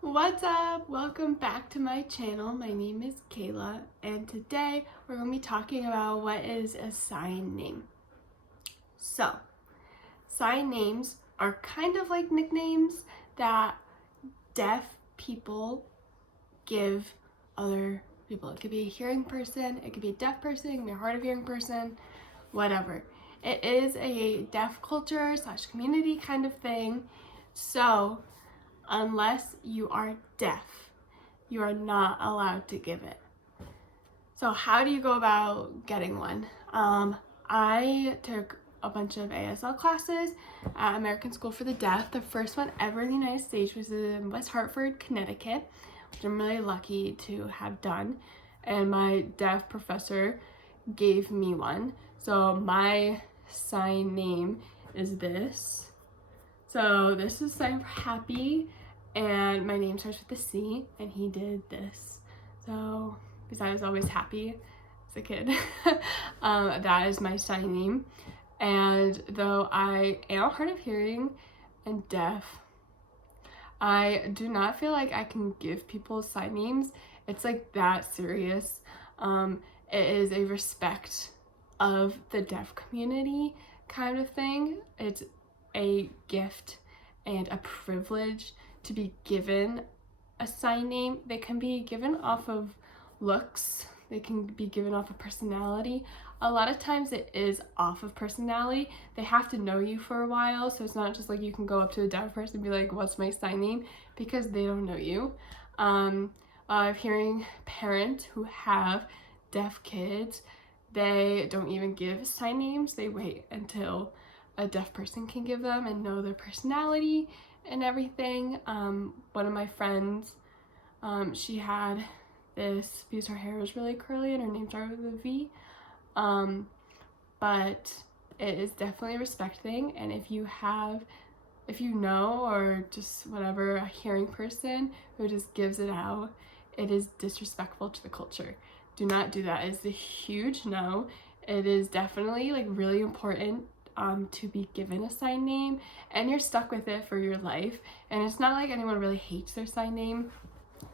What's up? Welcome back to my channel. My name is Kayla, and today we're going to be talking about what is a sign name. So, sign names are kind of like nicknames that deaf people give other people. It could be a hearing person, it could be a deaf person, it could be a hard of hearing person, whatever. It is a deaf culture / community kind of thing. So, unless you are deaf, you are not allowed to give it. So how do you go about getting one? I took a bunch of ASL classes at American School for the Deaf. The first one ever in the United States was in West Hartford, Connecticut, which I'm really lucky to have done. And my deaf professor gave me one. So my sign name is this. So this is sign for happy, and my name starts with a C, and he did this. So, because I was always happy as a kid, that is my sign name. And though I am hard of hearing and deaf, I do not feel like I can give people sign names. It's like that serious. It is a respect of the deaf community kind of thing. It's a gift and a privilege to be given a sign name. They can be given off of looks, they can be given off of personality. A lot of times it is off of personality. They have to know you for a while, so it's not just like you can go up to a deaf person and be like, what's my sign name? Because they don't know you. I'm hearing parents who have deaf kids, they don't even give sign names. They wait until a deaf person can give them and know their personality and everything. One of my friends, she had this because her hair was really curly and her name started with a V. But it is definitely a respect thing, and if you know, or just whatever, a hearing person who just gives it out, it is disrespectful to the culture. Do not do that. It's a huge no. It is definitely like really important to be given a sign name, and you're stuck with it for your life. And it's not like anyone really hates their sign name.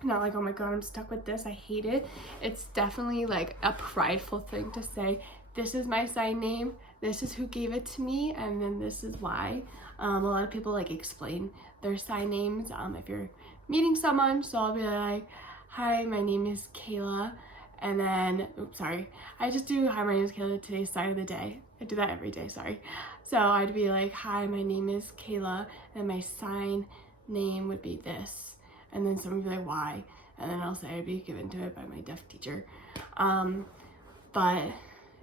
Not like, oh my god, I'm stuck with this, I hate it. It's definitely like a prideful thing to say, this is my sign name, this is who gave it to me, and then this is why. A lot of people like explain their sign names if you're meeting someone. So I'll be like, hi, my name is Kayla. And then, oops, sorry. I just do, hi, my name is Kayla, today's sign of the day. I do that every day, sorry. So I'd be like, hi, my name is Kayla, and my sign name would be this. And then someone would be like, why? And then I'll say I'd be given to it by my deaf teacher. But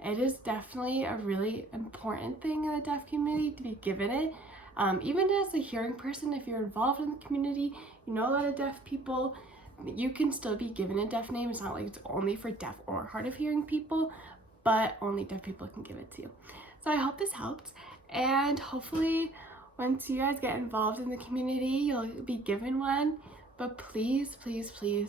it is definitely a really important thing in the deaf community to be given it. Even as a hearing person, if you're involved in the community, you know a lot of deaf people, you can still be given a deaf name. It's not like it's only for deaf or hard of hearing people, but only deaf people can give it to you. So I hope this helped, and hopefully once you guys get involved in the community, you'll be given one. But please, please, please,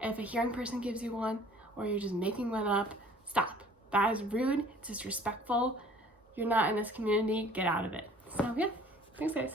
if a hearing person gives you one, or you're just making one up, stop. That is rude, it's disrespectful. You're not in this community, get out of it. So yeah, thanks guys.